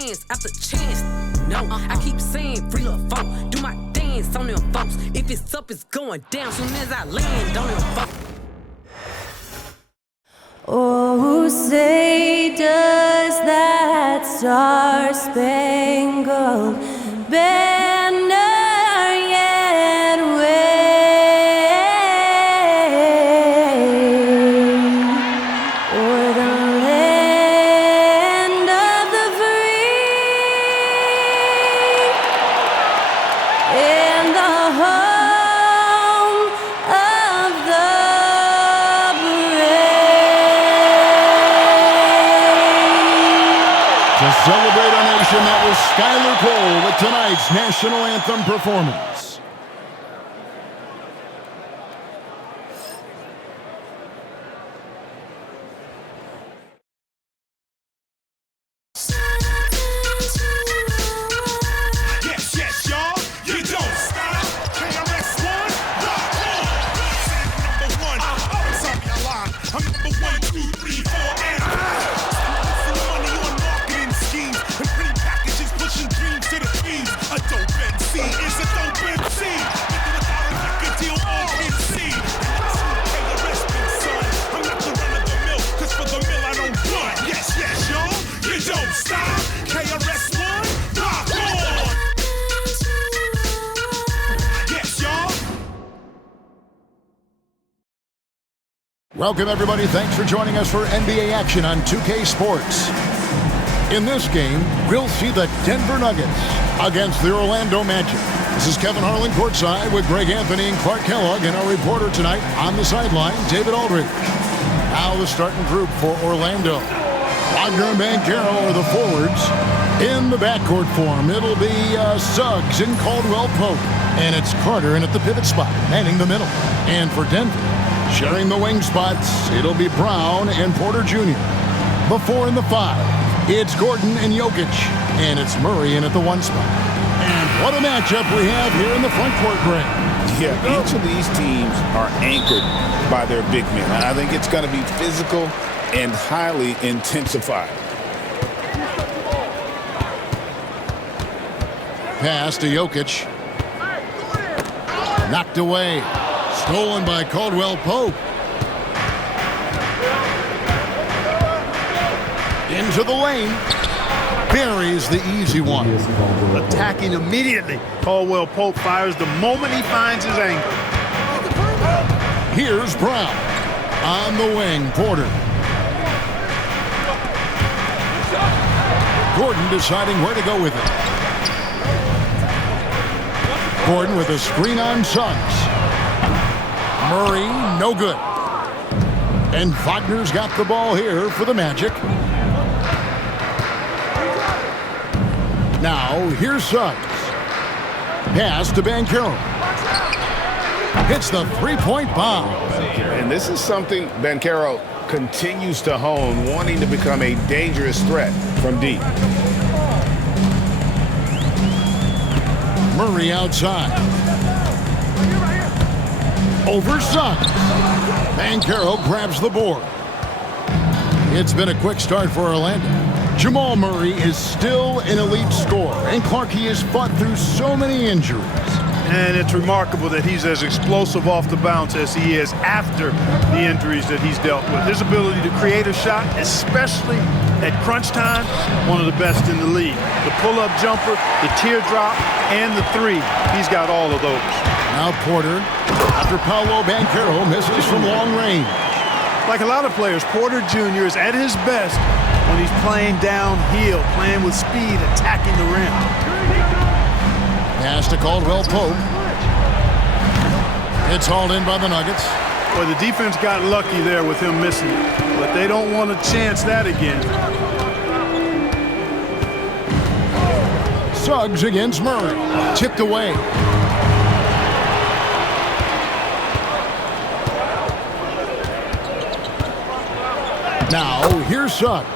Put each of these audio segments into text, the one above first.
chance after chance. No, I keep saying free love phone. Do my dance on them folks. If it's up, it's going down soon as I land on them folks. Oh, say does that star-spangled banner yet wave o'er the land of the free and the home of the To celebrate our nation, that was Skylar Cole with tonight's national anthem performance. Yes, yes, y'all, you don't stop. KRS-One, rock on. Number one, I'm sorry, I lied. I'm number 1, 2, 3, 4, and 5. Money on marketing schemes and pretty packages pushing dreams to the fiends. A dope MC is a dope MC. With or without a record deal on NC. KRS been son. I'm not the run of the mill, 'cause for the mill I don't run. Yes, yes, y'all, you don't stop. KRS-One, rock on. Yes, y'all. Welcome, everybody. Thanks for joining us for NBA action on 2K Sports. In this game, we'll see the Denver Nuggets against the Orlando Magic. This is Kevin Harlan courtside with Greg Anthony and Clark Kellogg, and our reporter tonight on the sideline, David Aldridge. Now the starting group for Orlando. Wagner and Banchero are the forwards. In the backcourt form, it'll be Suggs and Caldwell Pope. And it's Carter in at the pivot spot, manning the middle. And for Denver, sharing the wing spots, it'll be Brown and Porter Jr. The 4 and the 5, it's Gordon and Jokic. And it's Murray in at the 1 spot. And what a matchup we have here in the front court, Greg. Yeah, each of these teams are anchored by their big men. And I think it's going to be physical and highly intensified. Pass to Jokic. Knocked away. Stolen by Caldwell Pope. Into the lane. Buries the easy one. Attacking immediately. Caldwell Pope fires the moment he finds his angle. Here's Brown. On the wing, Porter. Gordon deciding where to go with it. Gordon with a screen on Suggs. Murray, no good. And Wagner's got the ball here for the Magic. Now, here's Suggs. Pass to Banchero. Hits the three-point bomb. And this is something Banchero continues to hone, wanting to become a dangerous threat from deep. Murray outside. Over Suggs. Banchero grabs the board. It's been a quick start for Orlando. Jamal Murray is still an elite scorer, and Clarkie has fought through so many injuries. And it's remarkable that he's as explosive off the bounce as he is after the injuries that he's dealt with. His ability to create a shot, especially at crunch time, one of the best in the league. The pull-up jumper, the teardrop, and the three. He's got all of those. Now Porter, after Paolo Banchero misses from long range. Like a lot of players, Porter Jr. is at his best when he's playing downhill, playing with speed, attacking the rim. Pass to Caldwell Pope. It's hauled in by the Nuggets. Well, the defense got lucky there with him missing it, but they don't want to chance that again. Suggs against Murray. Tipped away. Now, here's Suggs.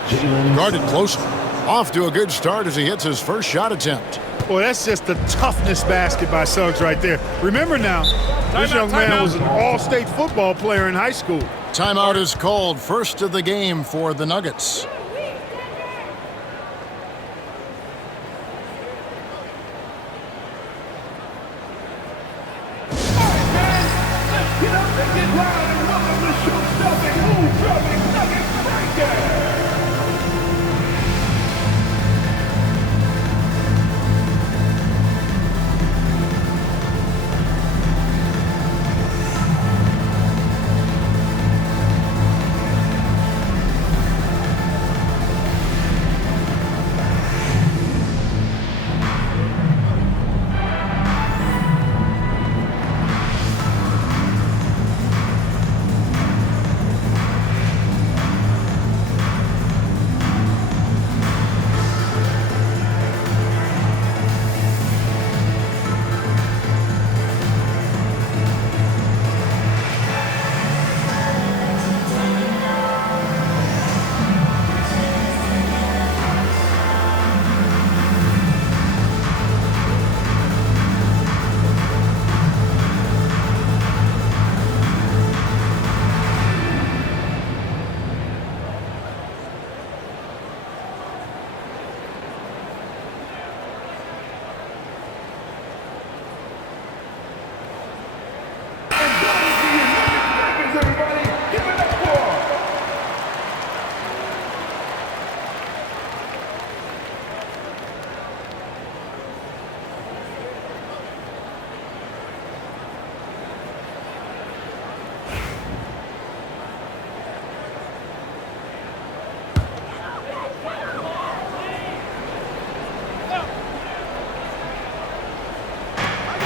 Guarded closely. Off to a good start as he hits his first shot attempt. Boy, that's just the toughness basket by Suggs right there. Remember now, this young man was an all-state football player in high school. Timeout is called. First of the game for the Nuggets. get loud and welcome the show-stopping, move-drumming Nugget Breaker.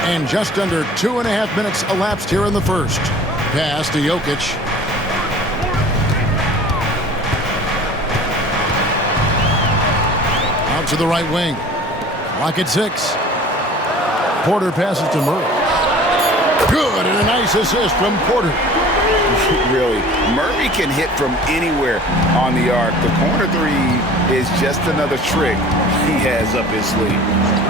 And just under 2.5 minutes elapsed here in the first. Pass to Jokic. Out to the right wing. Clock at 6. Porter passes to Murray. Good, and a nice assist from Porter. Really, Murray can hit from anywhere on the arc. The corner three is just another trick he has up his sleeve.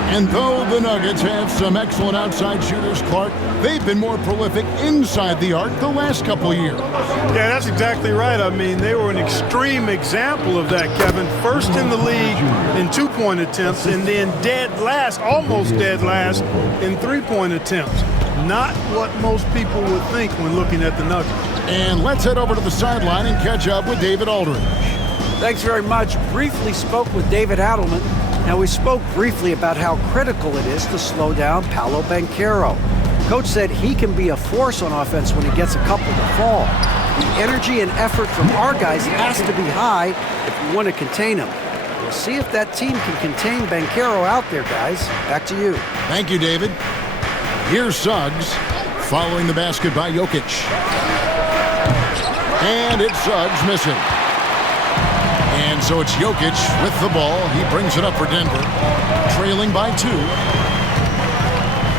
And though the Nuggets have some excellent outside shooters, Clark, they've been more prolific inside the arc the last couple years. Yeah, that's exactly right. I mean, they were an extreme example of that, Kevin. First in the league in two-point attempts, and then dead last, almost dead last, in three-point attempts. Not what most people would think when looking at the Nuggets. And let's head over to the sideline and catch up with David Aldridge. Thanks very much. Briefly spoke with David Adelman. Now, we spoke briefly about how critical it is to slow down Paolo Banchero. Coach said he can be a force on offense when he gets a couple to fall. The energy and effort from our guys has to be high if we want to contain him. We'll see if that team can contain Banchero out there, guys. Back to you. Thank you, David. Here's Suggs, following the basket by Jokic. And it's Suggs missing. And so it's Jokic with the ball. He brings it up for Denver, trailing by 2.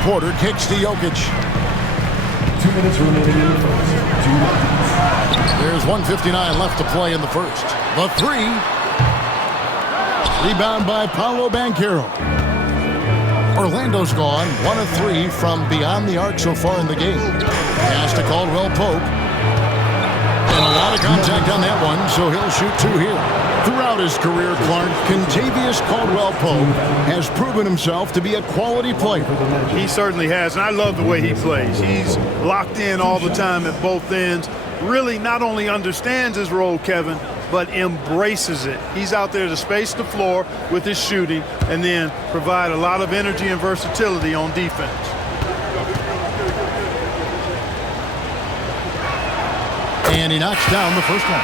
Porter kicks to Jokic. 2 minutes remaining in the first. 2 minutes. There's 1:59 left to play in the first. The 3. Rebound by Paolo Banchero. Orlando's gone 1 of 3 from beyond the arc so far in the game. Pass to Caldwell Pope. And a lot of contact on that one, so he'll shoot 2 here. Throughout his career, Clark, Kentavious Caldwell-Pope has proven himself to be a quality player. He certainly has, and I love the way he plays. He's locked in all the time at both ends. Really not only understands his role, Kevin, but embraces it. He's out there to space the floor with his shooting and then provide a lot of energy and versatility on defense. And he knocks down the first one.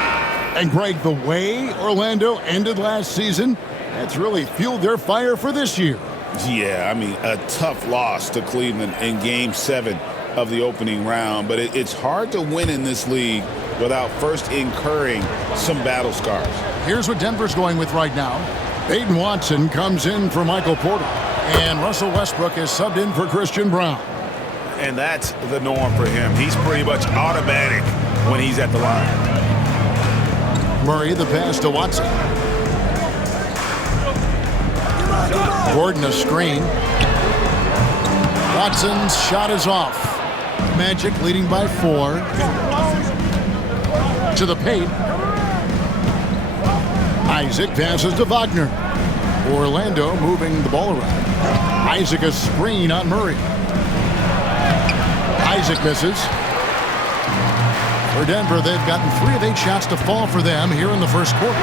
And Greg, the way Orlando ended last season, that's really fueled their fire for this year. Yeah, I mean, a tough loss to Cleveland in Game 7 of the opening round. But it's hard to win in this league without first incurring some battle scars. Here's what Denver's going with right now. Peyton Watson comes in for Michael Porter. And Russell Westbrook is subbed in for Christian Brown. And that's the norm for him. He's pretty much automatic when he's at the line. Murray, the pass to Watson. Gordon, a screen. Watson's shot is off. Magic leading by 4. To the paint. Isaac passes to Wagner. Orlando moving the ball around. Isaac a screen on Murray. Isaac misses. For Denver, they've gotten 3 of 8 shots to fall for them here in the first quarter.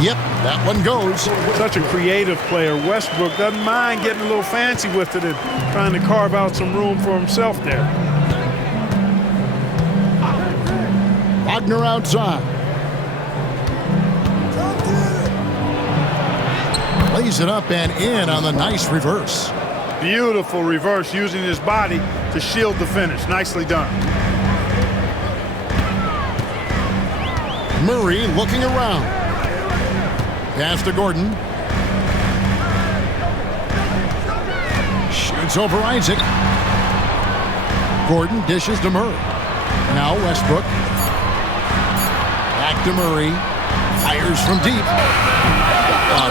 Yep, that one goes. Such a creative player. Westbrook doesn't mind getting a little fancy with it and trying to carve out some room for himself there. Wagner outside. Lays it up and in on the nice reverse. Beautiful reverse, using his body to shield the finish. Nicely done. Murray looking around. Pass to Gordon. Shoots over Isaac. Gordon dishes to Murray. Now Westbrook. Back to Murray. Fires from deep.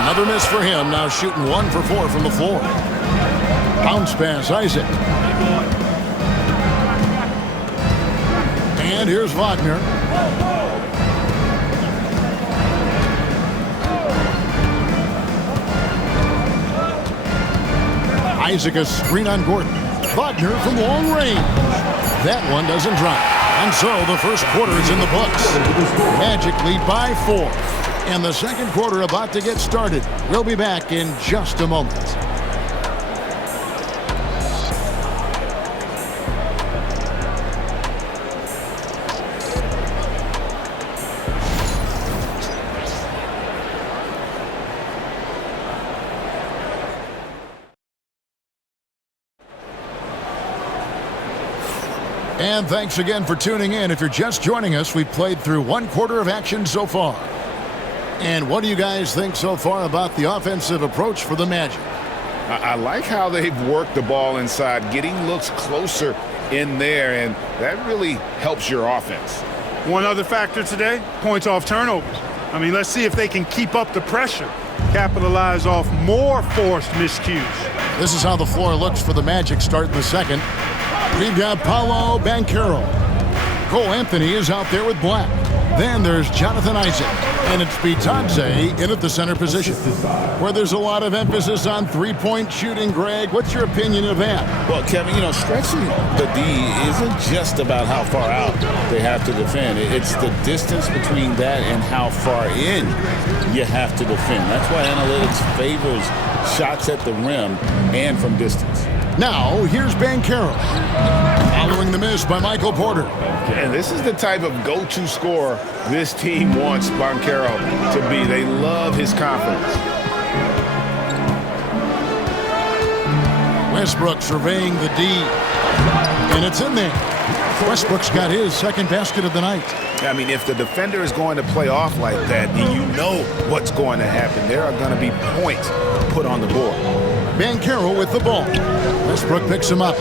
Another miss for him. Now shooting 1 for 4 from the floor. Bounce pass, Isaac. And here's Wagner. Isaac a screen on Gordon. Wagner from long range. That one doesn't drop. And so the first quarter is in the books. Magic lead by 4. And the second quarter about to get started. We'll be back in just a moment. And thanks again for tuning in. If you're just joining us, we've played through 1 quarter of action so far. And what do you guys think so far about the offensive approach for the Magic? I like how they've worked the ball inside, getting looks closer in there, and that really helps your offense. One other factor today, points off turnovers. I mean, let's see if they can keep up the pressure, capitalize off more forced miscues. This is how the floor looks for the Magic starting the second. We've got Paolo Banchero. Cole Anthony is out there with Black. Then there's Jonathan Isaac. And it's Bitadze in at the center position, where there's a lot of emphasis on three-point shooting. Greg, what's your opinion of that? Well, Kevin, stretching the D isn't just about how far out they have to defend. It's the distance between that and how far in you have to defend. That's why analytics favors shots at the rim and from distance. Now, here's Banchero, following the miss by Michael Porter. And this is the type of go-to scorer this team wants Banchero to be. They love his confidence. Westbrook surveying the D, and it's in there. Westbrook's got his second basket of the night. I mean, if the defender is going to play off like that, then you know what's going to happen. There are going to be points put on the board. Banchero with the ball. Westbrook picks him up.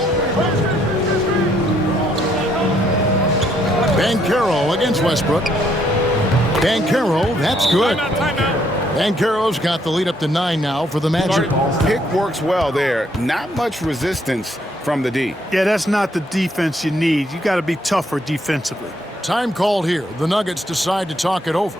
Banchero against Westbrook. Banchero, that's good. Banchero's got the lead up to 9 now for the Magic. Pick works well there. Not much resistance from the D. Yeah, that's not the defense you need. You got to be tougher defensively. Time called here. The Nuggets decide to talk it over.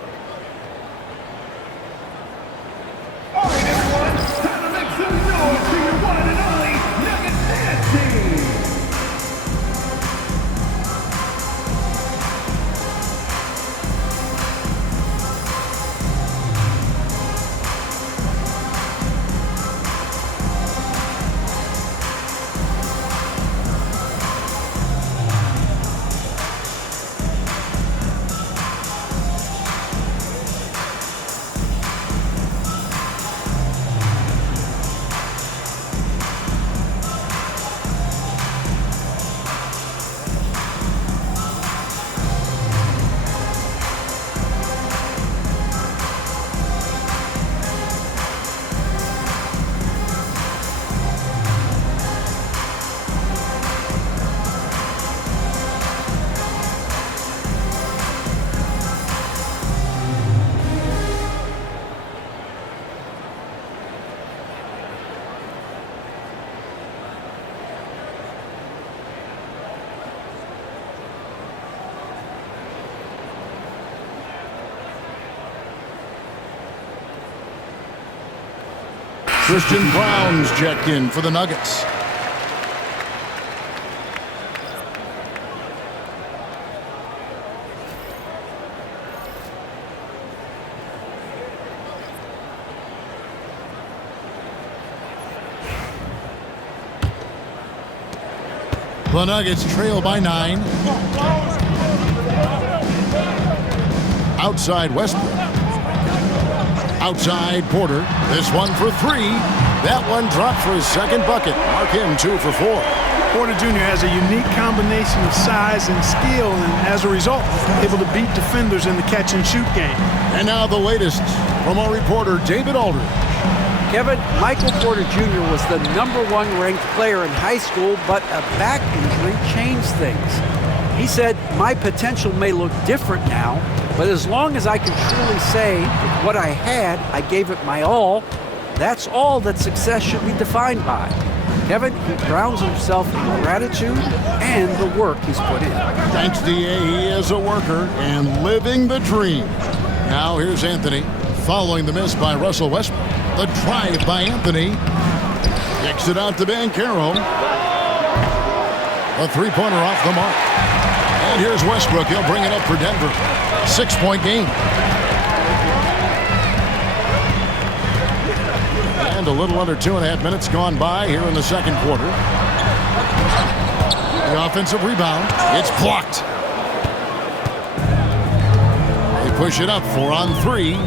Christian Brown's checked in for the Nuggets. The Nuggets trail by 9. Outside Westbrook. Outside Porter. This one for 3. That one dropped for his second bucket. Mark him 2 for 4. Porter Jr. has a unique combination of size and skill, and as a result, able to beat defenders in the catch-and-shoot game. And now the latest from our reporter, David Aldridge. Kevin, Michael Porter Jr. was the #1 ranked player in high school, but a back injury changed things. He said, "My potential may look different now, but as long as I can truly say with what I had, I gave it my all, that's all that success should be defined by." Kevin, he grounds himself in gratitude and the work he's put in. Thanks, D.A. He is a worker and living the dream. Now here's Anthony following the miss by Russell Westbrook. The drive by Anthony. Kicks it out to Banchero. A three-pointer off the mark. And here's Westbrook. He'll bring it up for Denver. 6-point game. And a little under 2.5 minutes gone by here in the second quarter. The offensive rebound. It's blocked. They push it up 4 on 3.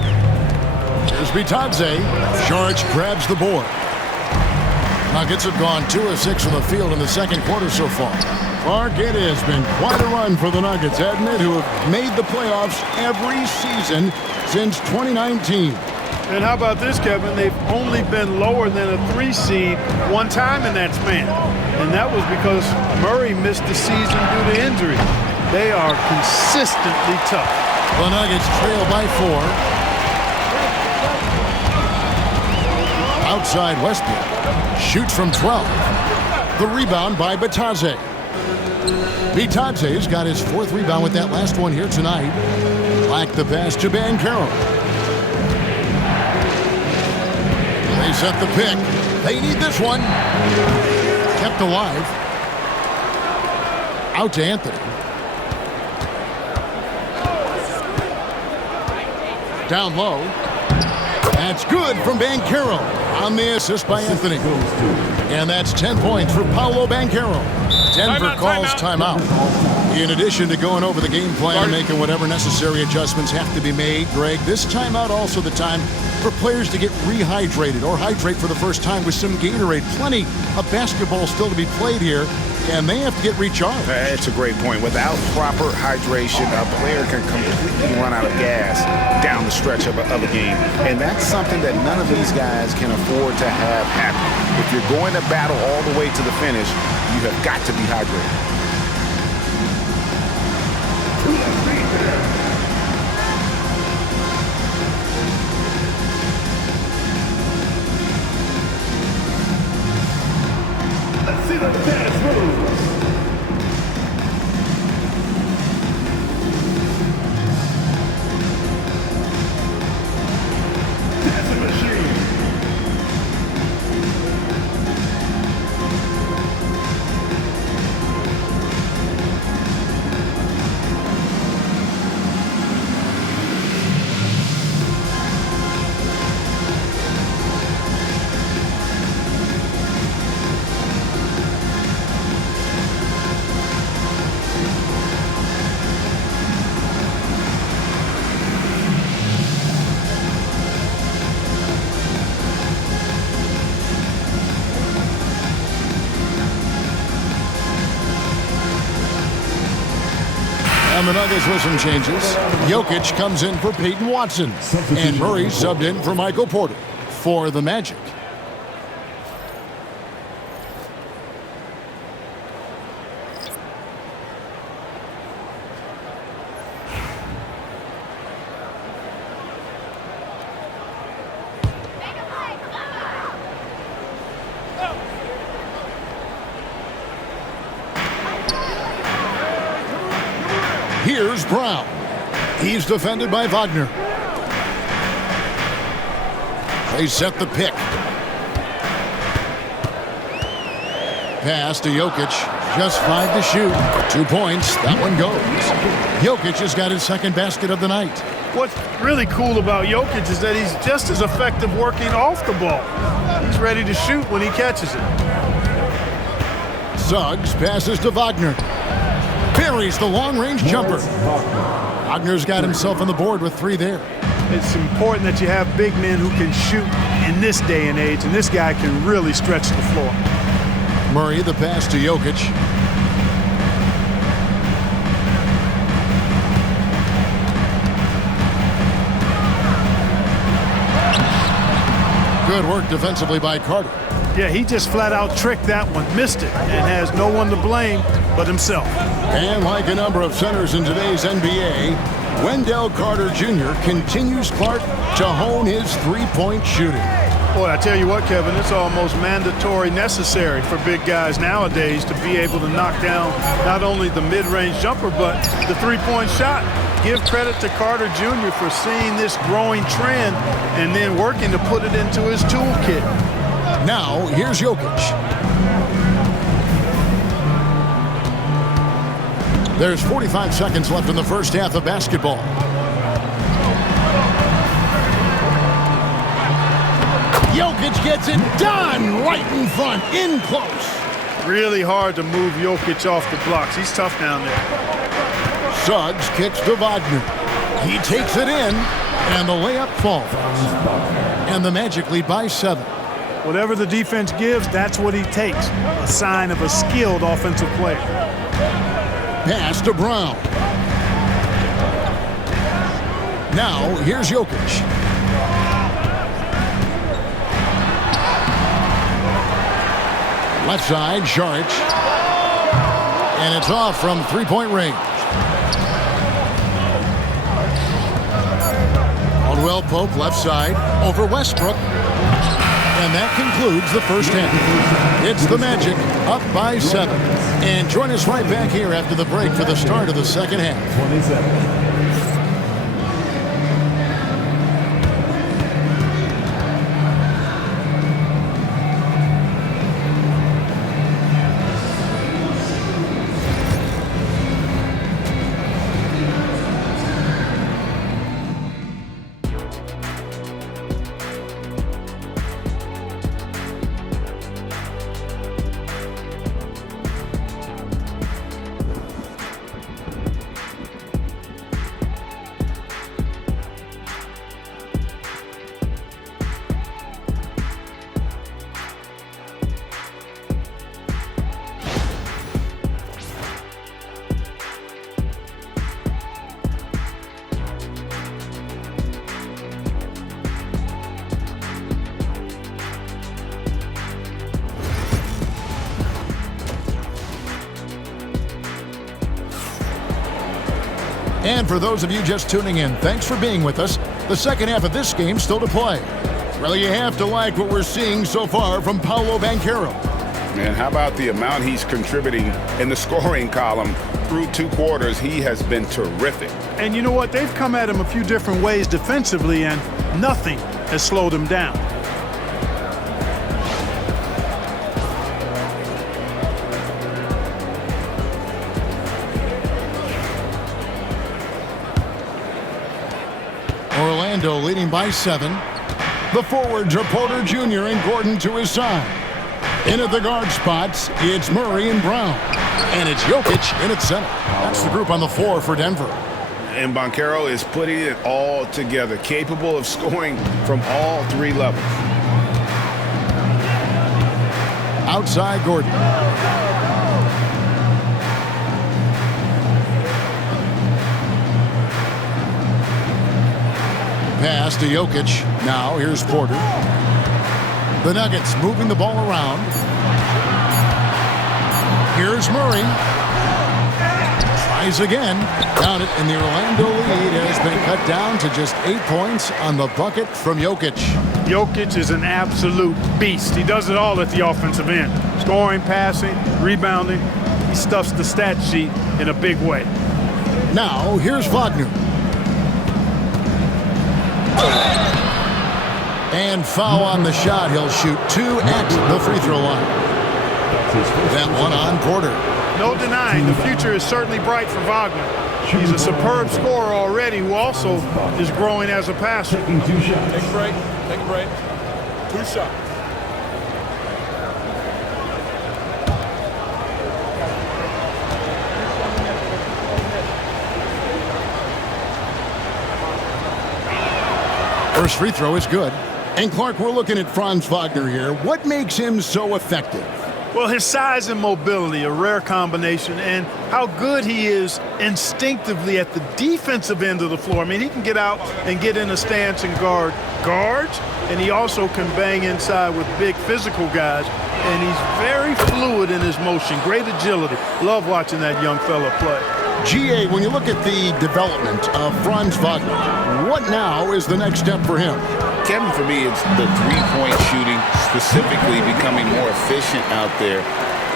Here's Bitadze. Saric grabs the board. Nuggets have gone 2 of 6 from the field in the second quarter so far. Clark, it has been quite a run for the Nuggets, hadn't it, who have made the playoffs every season since 2019. And how about this, Kevin? They've only been lower than a 3 seed one time in that span. And that was because Murray missed the season due to injury. They are consistently tough. The Nuggets trail by 4. Outside Westbrook. Shoots from 12. The rebound by Bitadze. Bitadze's got his 4th rebound with that last one here tonight. Like the pass to Banchero. They set the pick. They need this one. Kept alive. Out to Anthony. Down low. That's good from Banchero on the assist by Anthony. And that's 10 points for Paolo Banchero. Denver calls timeout. In addition to going over the game plan and making whatever necessary adjustments have to be made, Greg, this timeout also the time for players to get rehydrated or hydrate for the first time with some Gatorade. Plenty of basketball still to be played here, and they have to get recharged. That's a great point. Without proper hydration, a player can completely run out of gas down the stretch of a game. And that's something that none of these guys can afford to have happen. If you're going to battle all the way to the finish, you have got to be hydrated. Let's see the dance moves. Dancing machine. And the Nuggets with some changes. Jokic comes in for Peyton Watson. And Murray subbed in for Michael Porter for the Magic. Here's Brown. He's defended by Wagner. They set the pick. Pass to Jokic. Just 5 to shoot. 2 points. That one goes. Jokic has got his second basket of the night. What's really cool about Jokic is that he's just as effective working off the ball. He's ready to shoot when he catches it. Suggs passes to Wagner. Buries the long-range jumper. Wagner's got himself on the board with 3 there. It's important that you have big men who can shoot in this day and age, and this guy can really stretch the floor. Murray, the pass to Jokic. Good work defensively by Carter. Yeah, he just flat out tricked that one, missed it, and has no one to blame but himself. And like a number of centers in today's NBA, Wendell Carter Jr. continues, Clark, to hone his three-point shooting. Boy, I tell you what, Kevin, it's almost mandatory necessary for big guys nowadays to be able to knock down not only the mid-range jumper, but the three-point shot. Give credit to Carter Jr. for seeing this growing trend and then working to put it into his toolkit. Now, here's Jokic. There's 45 seconds left in the first half of basketball. Jokic gets it done right in front, in close. Really hard to move Jokic off the blocks. He's tough down there. Suggs kicks to Wagner. He takes it in, and the layup falls. And the Magic lead by 7. Whatever the defense gives, that's what he takes. A sign of a skilled offensive player. Pass to Brown. Now, here's Jokic. Left side, Šarić. And it's off from three-point range. Caldwell Pope, left side, over Westbrook. And that concludes the first half. It's the Magic up by 7. And join us right back here after the break for the start of the second half. 27. And for those of you just tuning in, thanks for being with us. The second half of this game still to play. Well, you have to like what we're seeing so far from Paolo Banchero. And how about the amount he's contributing in the scoring column through 2 quarters? He has been terrific. And you know what? They've come at him a few different ways defensively, and nothing has slowed him down. Orlando leading by 7. The forwards are Porter Jr. and Gordon to his side. In at the guard spots, it's Murray and Brown. And it's Jokic in at center. That's the group on the floor for Denver. And Banchero is putting it all together, capable of scoring from all 3 levels. Outside Gordon. Pass to Jokic. Now here's Porter. The Nuggets moving the ball around. Here's Murray. Tries again. Count it, and the Orlando lead has been cut down to just 8 points on the bucket from Jokic. Jokic is an absolute beast. He does it all at the offensive end. Scoring, passing, rebounding. He stuffs the stat sheet in a big way. Now here's Wagner. And foul on the shot. He'll shoot 2 at the free throw line. That one on Porter. No denying, the future is certainly bright for Wagner. He's a superb scorer already who also is growing as a passer. Taking 2 shots. Take a break. Take a break. 2 shots. First free throw is good. And Clark, we're looking at Franz Wagner here. What makes him so effective? Well, his size and mobility, a rare combination, and how good he is instinctively at the defensive end of the floor. I mean, he can get out and get in a stance and guard guards, and he also can bang inside with big physical guys, and he's very fluid in his motion, great agility. Love watching that young fella play. GA, when you look at the development of Franz Wagner, what now is the next step for him? Kevin, for me, it's the three-point shooting, specifically becoming more efficient out there.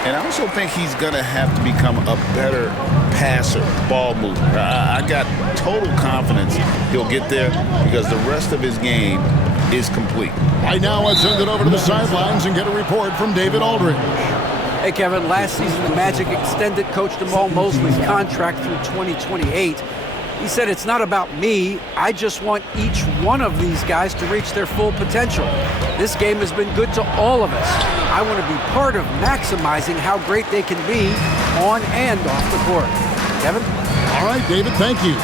And I also think he's going to have to become a better passer, ball mover. I got total confidence he'll get there because the rest of his game is complete. Right now, let's send it over to the sidelines and get a report from David Aldridge. Hey, Kevin, last season the Magic extended Coach Jamal Mosley's contract through 2028. He said, it's not about me. I just want each one of these guys to reach their full potential. This game has been good to all of us. I want to be part of maximizing how great they can be on and off the court. Kevin? All right, David, thank you.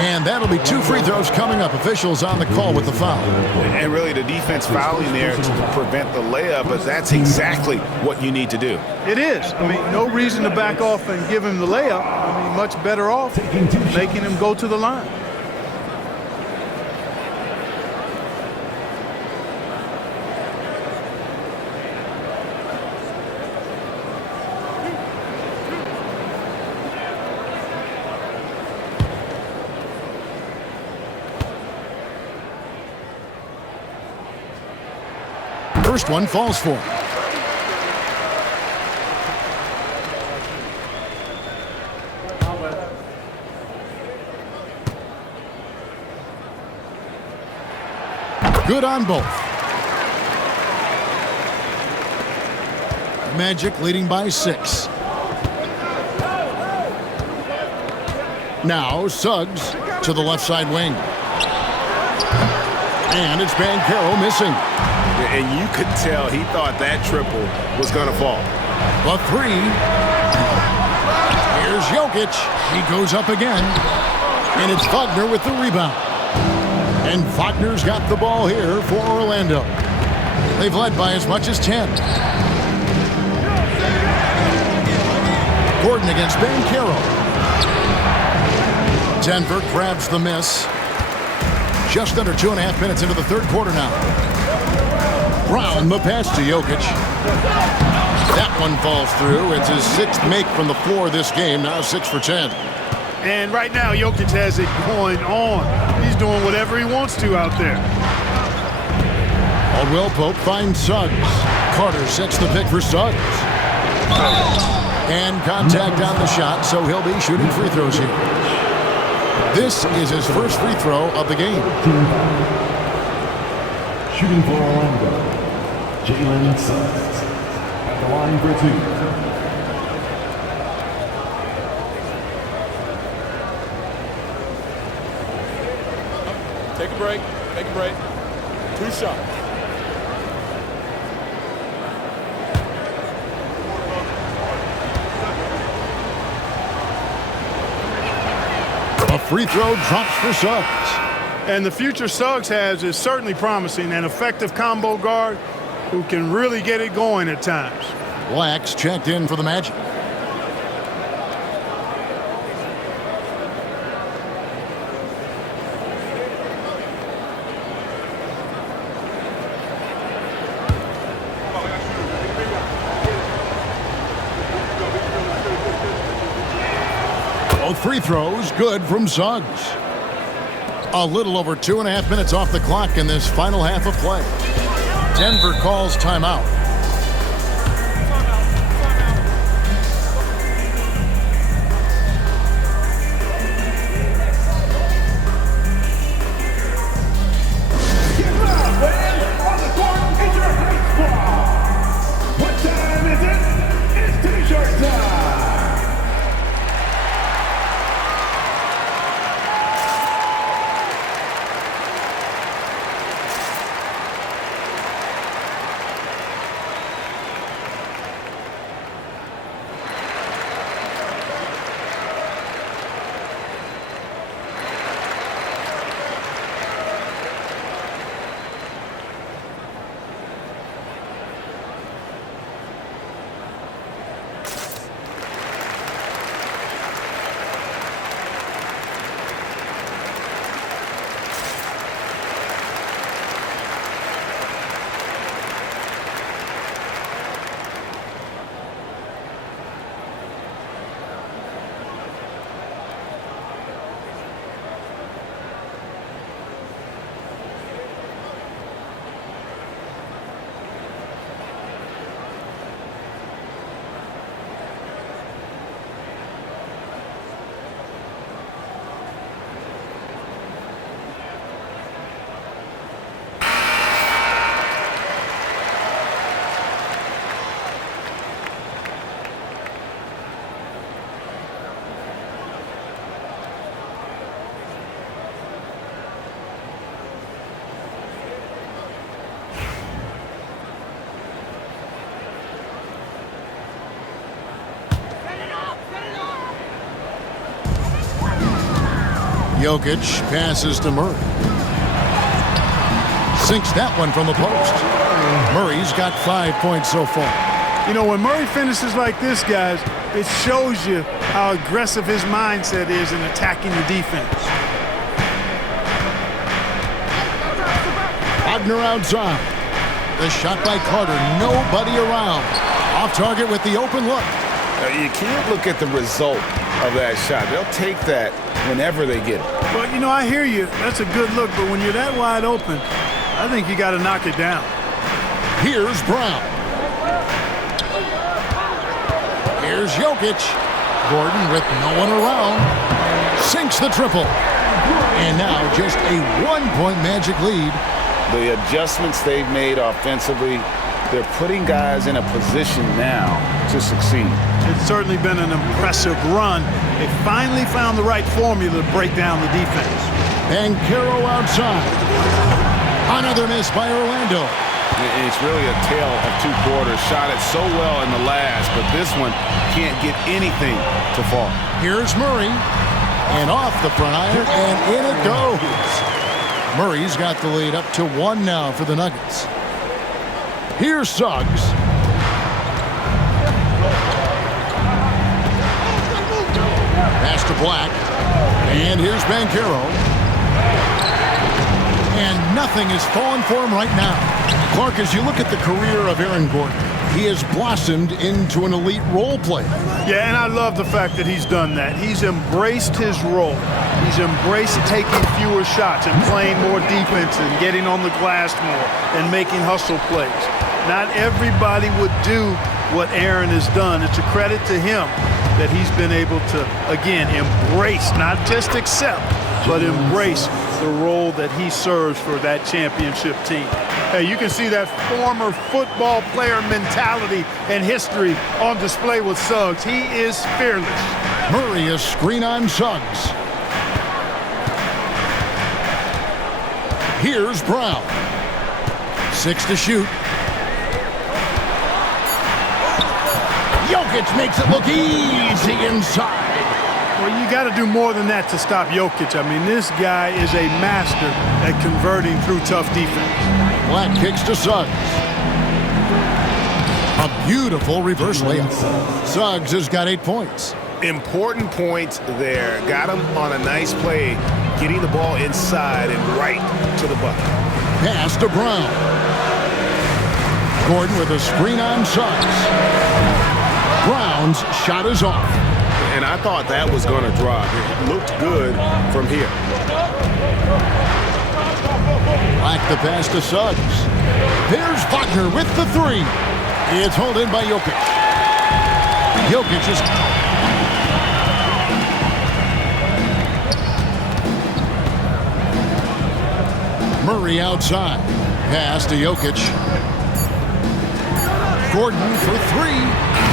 And that'll be 2 free throws coming up. Officials on the call with the foul. And really the defense fouling there to prevent the layup, but that's exactly what you need to do. It is. I mean, no reason to back off and give him the layup. I mean, much better off making him go to the line. First one falls for him. Good on both. Magic leading by 6. Now Suggs to the left side wing. And it's Banchero missing. And you could tell he thought that triple was going to fall. The 3. Here's Jokic. He goes up again. And it's Wagner with the rebound. And Wagner's got the ball here for Orlando. They've led by as much as 10. Gordon against Banchero. Denver grabs the miss. Just under 2.5 minutes into the third quarter now. Brown, the pass to Jokic. That one falls through. It's his 6th make from the floor this game, now 6 for 10. And right now, Jokic has it going on. He's doing whatever he wants to out there. Caldwell Pope finds Suggs. Carter sets the pick for Suggs. And contact on the shot, so he'll be shooting free throws here. This is his first free throw of the game. Shooting for Orlando, Jalen Suggs. At the line for 2. Take a break. Take a break. 2 shots. A free throw drops for Suggs. And the future Suggs has is certainly promising, an effective combo guard who can really get it going at times. Blacks checked in for the Magic. Both free throws good from Suggs. A little over 2.5 minutes off the clock in this final half of play. Denver calls timeout. What time is it? It's T-shirt time! Jokic passes to Murray. Sinks that one from the post. Murray's got 5 points so far. You know, when Murray finishes like this, guys, it shows you how aggressive his mindset is in attacking the defense. Wagner outside. The shot by Carter. Nobody around. Off target with the open look. You can't look at the result of that shot. They'll take that whenever they get it. Well, you know, I hear you. That's a good look, but when you're that wide open, I think you got to knock it down. Here's Brown. Here's Jokic. Gordon with no one around. Sinks the triple. And now just a 1-point Magic lead. The adjustments they've made offensively, they're putting guys in a position now to succeed. It's certainly been an impressive run. They finally found the right formula to break down the defense. Banchero outside. Another miss by Orlando. It's really a tale of two quarters. Shot it so well in the last, but this one can't get anything to fall. Here's Murray. And off the front iron, and in it goes. Murray's got the lead up to 1 now for the Nuggets. Here's Suggs. Pass to Black. And here's Banchero. And nothing is falling for him right now. Clark, as you look at the career of Aaron Gordon, he has blossomed into an elite role player. Yeah, and I love the fact that he's done that. He's embraced his role. He's embraced taking fewer shots and playing more defense and getting on the glass more and making hustle plays. Not everybody would do what Aaron has done. It's a credit to him that he's been able to, again, embrace, not just accept, but embrace the role that he serves for that championship team. Hey, you can see that former football player mentality and history on display with Suggs. He is fearless. Murray is screen on Suggs. Here's Brown. 6 to shoot. Jokic makes it look easy inside. Well, you got to do more than that to stop Jokic. I mean, this guy is a master at converting through tough defense. Black kicks to Suggs. A beautiful reverse layup. Suggs has got 8 points. Important points there. Got him on a nice play, getting the ball inside and right to the bucket. Pass to Brown. Gordon with a screen on Suggs. Brown's shot is off. And I thought that was going to drop. It looked good from here. Black the pass to Suggs. There's Wagner with the 3. It's hauled in by Jokic. Jokic is... Murray outside. Pass to Jokic. Gordon for 3.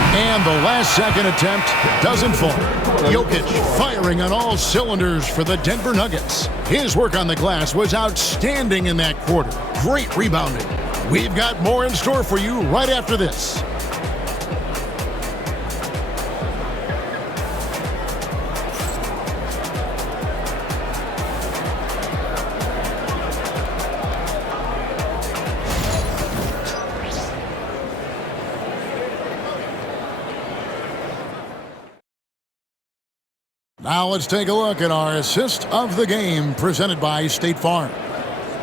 And the last second attempt doesn't fall. Jokic firing on all cylinders for the Denver Nuggets. His work on the glass was outstanding in that quarter. Great rebounding. We've got more in store for you right after this. Now let's take a look at our assist of the game presented by State Farm.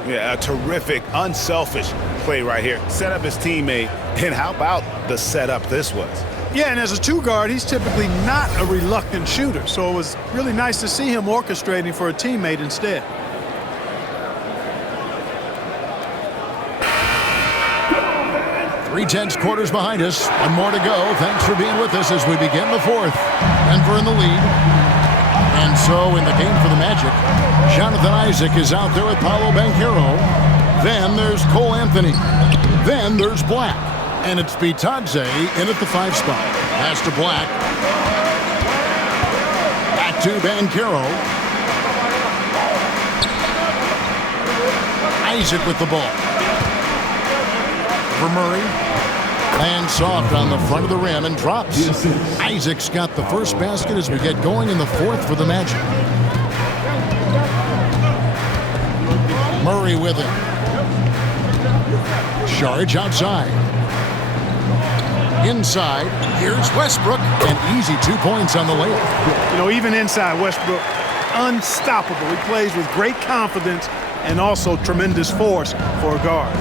Yeah, a terrific, unselfish play right here. Set up his teammate, and how about the setup this was? Yeah, and as a 2-guard, he's typically not a reluctant shooter, so it was really nice to see him orchestrating for a teammate instead. Three-tenths quarters behind us. One more to go. Thanks for being with us as we begin the 4th. Denver in the lead. And so in the game for the Magic, Jonathan Isaac is out there with Paolo Banchero. Then there's Cole Anthony. Then there's Black. And it's Bitadze in at the 5 spot. Pass to Black. Back to Banchero. Isaac with the ball. For Murray. Lands soft on the front of the rim and drops. Isaac's got the first basket as we get going in the 4th for the Magic. Murray with him. Charge outside. Inside, here's Westbrook. An easy 2 points on the layup. You know, even inside, Westbrook, unstoppable. He plays with great confidence and also tremendous force for a guard.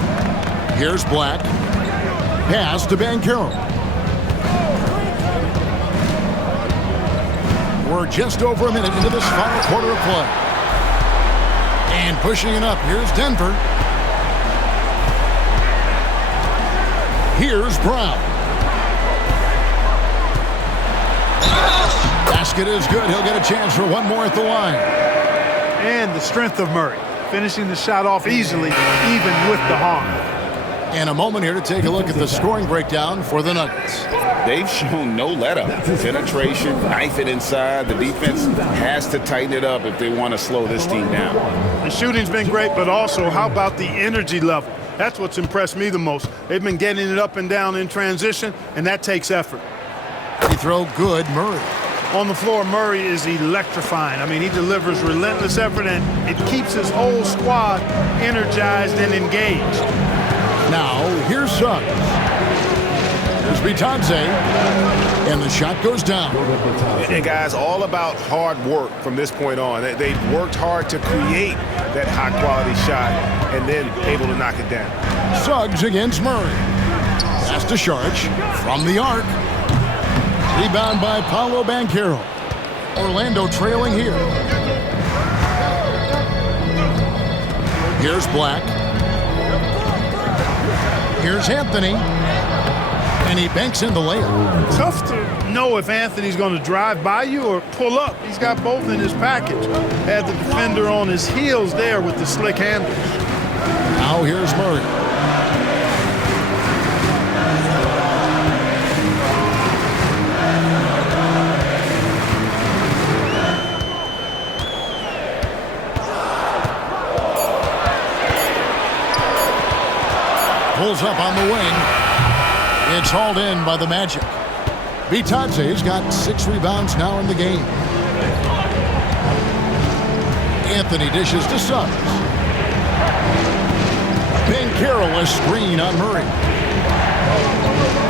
Here's Black. Pass to Banchero. We're just over a minute into this final quarter of play. And pushing it up, here's Denver. Here's Brown. Basket is good. He'll get a chance for one more at the line. And the strength of Murray, finishing the shot off easily, even with the harm. And a moment here to take a look at the scoring breakdown for the Nuggets. They've shown no let-up. Penetration, knife it inside. The defense has to tighten it up if they want to slow this team down. The shooting's been great, but also how about the energy level? That's what's impressed me the most. They've been getting it up and down in transition, and that takes effort. Free throw good, Murray. On the floor, Murray is electrifying. I mean, he delivers relentless effort, and it keeps his whole squad energized and engaged. Now, here's Suggs. Here's Bitadze, and the shot goes down. And guys, all about hard work from this point on. They've worked hard to create that high-quality shot and then able to knock it down. Suggs against Murray. Pass to Sharch from the arc. Rebound by Paolo Banchero. Orlando trailing here. Here's Black. Here's Anthony. And he banks in the layup. Tough to know if Anthony's going to drive by you or pull up. He's got both in his package. Had the defender on his heels there with the slick handle. Now here's Murray. Pulls up on the wing. It's hauled in by the Magic. Bitadze's got 6 rebounds now in the game. Anthony dishes to Suggs. Banchero a screen on Murray.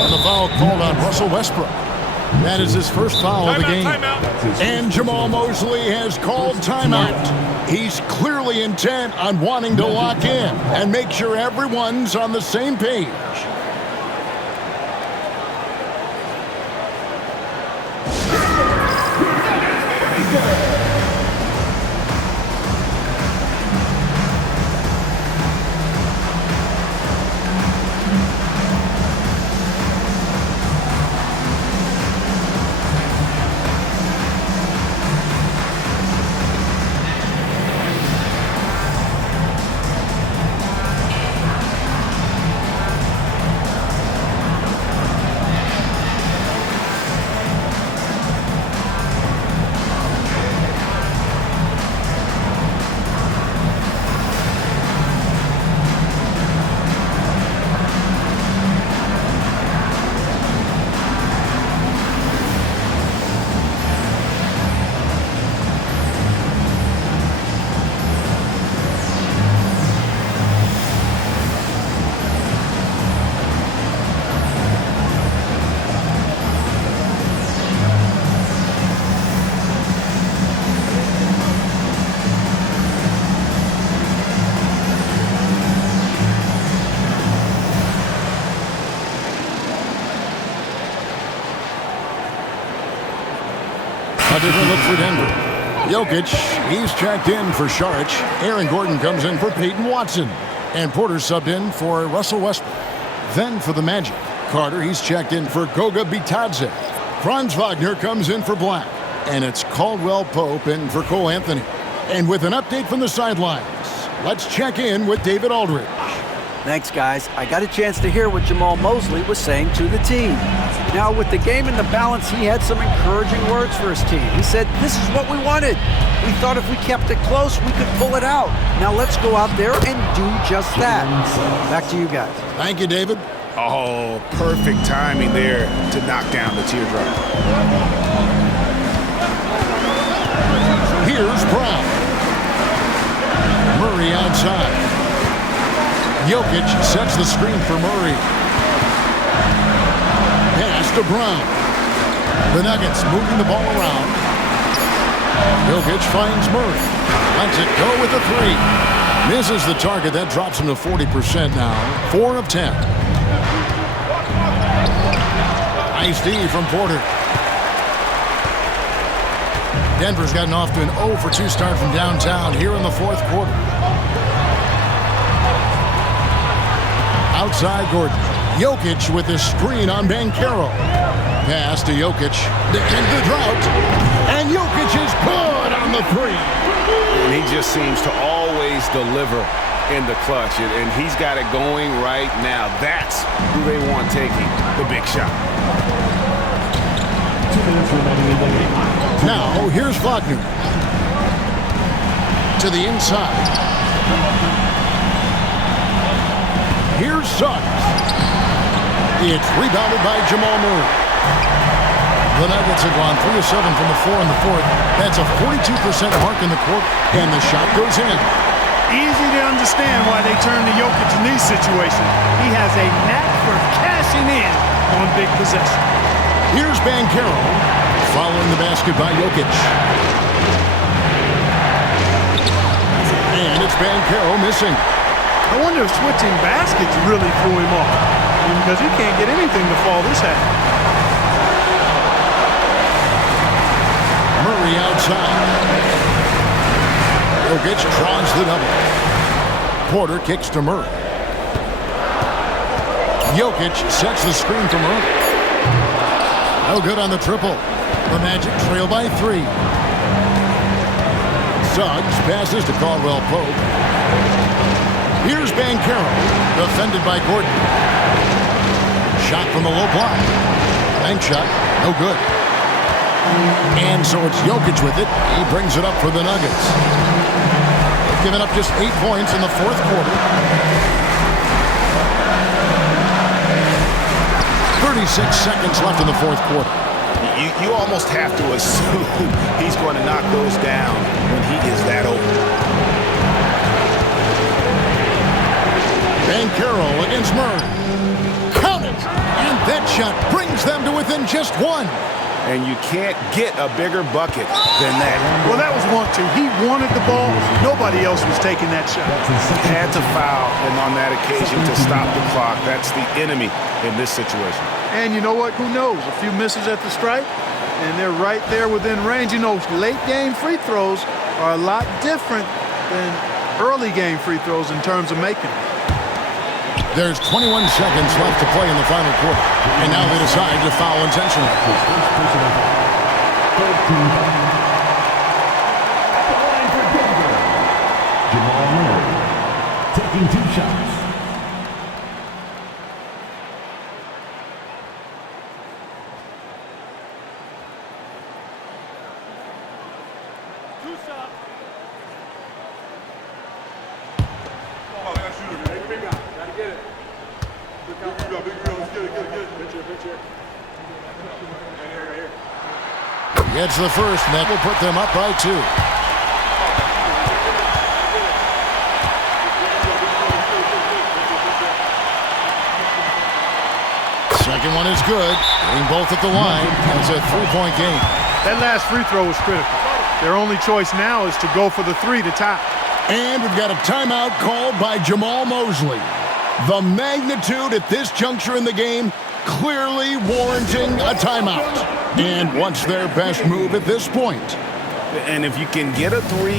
And the foul called on Russell Westbrook. That is his first foul of the game. And Jamal Mosley has called timeout. He's clearly intent on wanting to lock in and make sure everyone's on the same page. A different look for Denver. Jokic, he's checked in for Saric. Aaron Gordon comes in for Peyton Watson. And Porter subbed in for Russell Westbrook. Then for the Magic, Carter, he's checked in for Goga Bitadze. Franz Wagner comes in for Black. And it's Caldwell Pope in for Cole Anthony. And with an update from the sidelines, let's check in with David Aldridge. Thanks, guys. I got a chance to hear what Jamal Mosley was saying to the team. Now, with the game in the balance, he had some encouraging words for his team. He said, this is what we wanted. We thought if we kept it close, we could pull it out. Now let's go out there and do just that. Back to you guys. Thank you, David. Oh, perfect timing there to knock down the teardrop. Here's Brown. Murray Murray outside. Jokic sets the screen for Murray. Pass to Brown. The Nuggets moving the ball around. Jokic finds Murray. Lets it go with the three. Misses the target. That drops him to 40% now. 4 of 10. Nice D from Porter. Denver's gotten off to an 0 for 2 start from downtown here in the fourth quarter. Outside Gordon. Jokic with the screen on Banchero. Pass to Jokic to end the drought. And Jokic is good on the three. And he just seems to always deliver in the clutch. And he's got it going right now. That's who they want taking the big shot. 2 minutes remaining in the game. Now, here's Wagner. To the inside. Here's Suggs. It's rebounded by Jamal Murray. The Nuggets have gone 3 of 7 from the floor in the fourth. That's a 42% mark in the court, and the shot goes in. Easy to understand why they turn to Jokic in these situations. He has a knack for cashing in on big possession. Here's Banchero, following the basket by Jokic. And it's Banchero missing. I wonder if switching baskets really threw him off. Because he can't get anything to fall this half. Murray outside. Jokic draws the double. Porter kicks to Murray. Jokic sets the screen for Murray. No good on the triple. The Magic trail by 3. Suggs passes to Caldwell Pope. Here's Banchero, defended by Gordon. Shot from the low block. Bank shot, no good. And so it's Jokic with it. He brings it up for the Nuggets. They've given up just 8 points in the fourth quarter. 36 seconds left in the fourth quarter. You almost have to assume he's going to knock those down when he is that open. Banchero against Murray. Count it! And that shot brings them to within just 1. And you can't get a bigger bucket than that. Well, that was 1-2. He wanted the ball. Nobody else was taking that shot. Had to foul, and on that occasion to stop the clock. That's the enemy in this situation. And you know what? Who knows? A few misses at the stripe, and they're right there within range. You know, late game free throws are a lot different than early game free throws in terms of making them. There's 21 seconds left to play in the final quarter. And now they decide to foul intentionally. Jamal Murray taking 2 shots. Gets the first, and that will put them up by 2. Second one is good. Getting both at the line. It's a 3-point game. That last free throw was critical. Their only choice now is to go for the 3 to tie. And we've got a timeout called by Jamal Mosley. The magnitude at this juncture in the game clearly warranting a timeout. And what's their best move at this point? And if you can get a 3,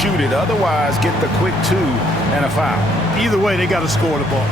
shoot it. Otherwise, get the quick 2 and a foul. Either way, they got to score the ball.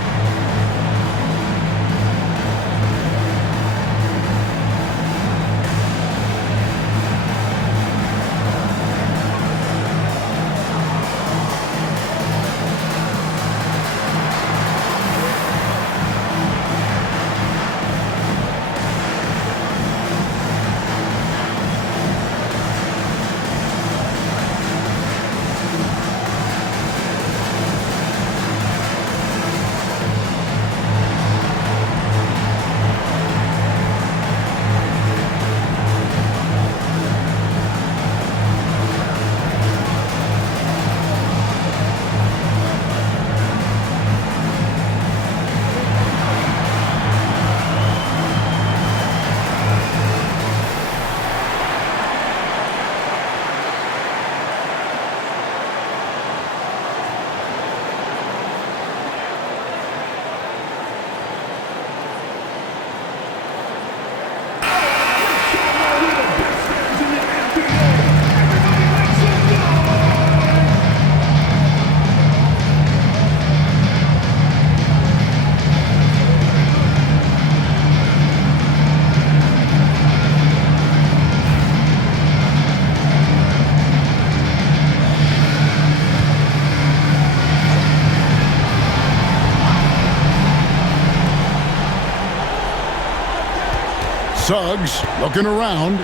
Suggs looking around.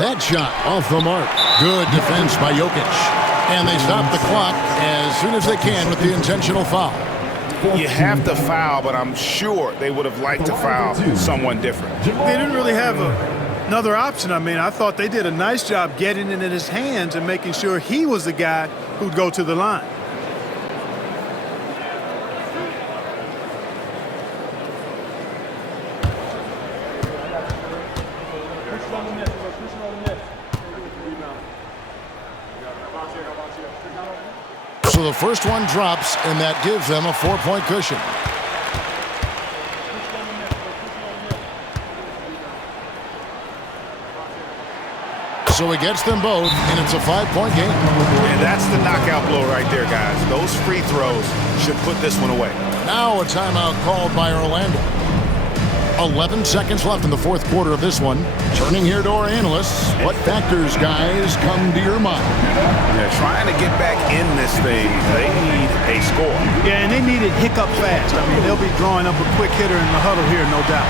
That shot off the mark. Good defense by Jokic. And they stop the clock as soon as they can with the intentional foul. You have to foul, but I'm sure they would have liked to foul someone different. They didn't really have another option. I mean, I thought they did a nice job getting it in his hands and making sure he was the guy who'd go to the line. So the first one drops, and that gives them a 4-point cushion. So he gets them both, and it's a 5-point game. And that's the knockout blow right there, guys. Those free throws should put this one away. Now a timeout called by Orlando. 11 seconds left in the fourth quarter of this one. Turning here to our analysts. What factors, guys, come to your mind? They're trying to get back in this thing. They need a score. Yeah, and they need it hiccup fast. I mean, they'll be drawing up a quick hitter in the huddle here, no doubt.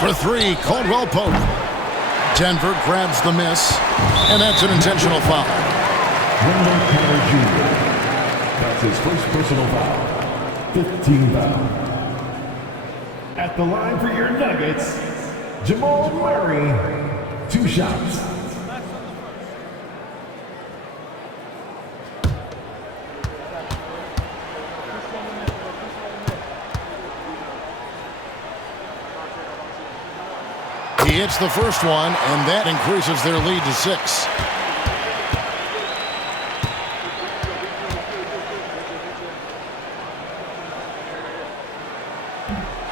For three, Caldwell Pope. Denver grabs the miss, and that's an intentional foul. Wendell Carter Jr. That's his first personal foul. 15 foul. At the line for your Nuggets, Jamal Murray. 2 shots. He hits the first one, and that increases their lead to 6.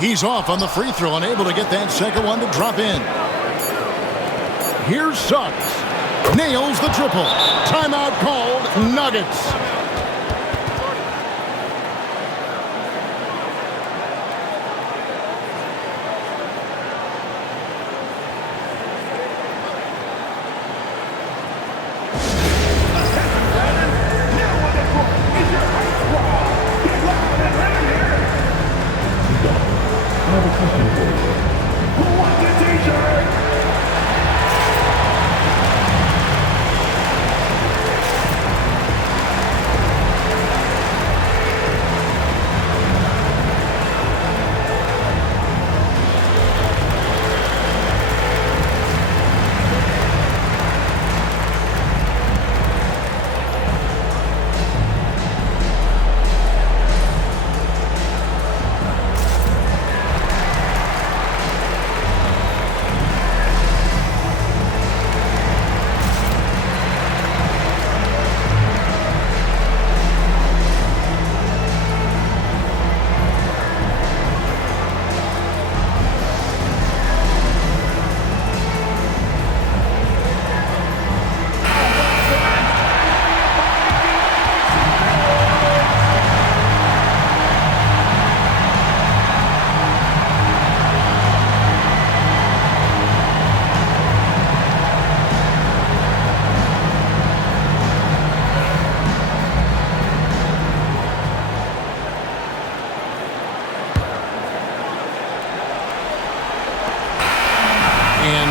He's off on the free throw and able to get that second one to drop in. Here's Suggs. Nails the triple. Timeout called. Nuggets.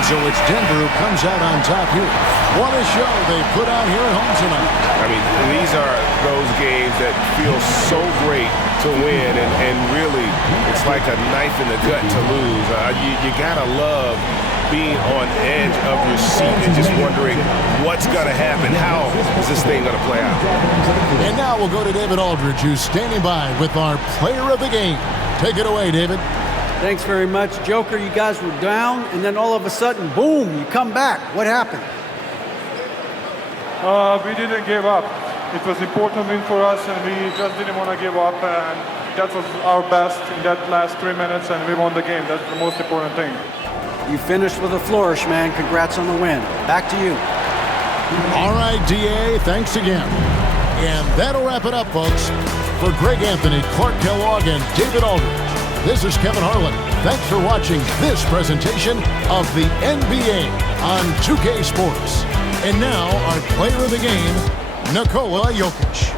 So it's Denver who comes out on top here. What a show they put out here at home tonight. I mean, these are those games that feel so great to win, and really, it's like a knife in the gut to lose. You gotta love being on edge of your seat and just wondering what's gonna happen. How is this thing gonna play out? And now we'll go to David Aldridge, who's standing by with our player of the game. Take it away, David. Thanks very much. Joker, you guys were down, and then all of a sudden, boom, you come back. What happened? We didn't give up. It was an important win for us, and we just didn't want to give up. And that was our best in that last 3 minutes, and we won the game. That's the most important thing. You finished with a flourish, man. Congrats on the win. Back to you. All right, DA, thanks again. And that'll wrap it up, folks. For Greg Anthony, Clark Kellogg, and David Aldridge, this is Kevin Harlan. Thanks for watching this presentation of the NBA on 2K Sports. And now, our player of the game, Nikola Jokic.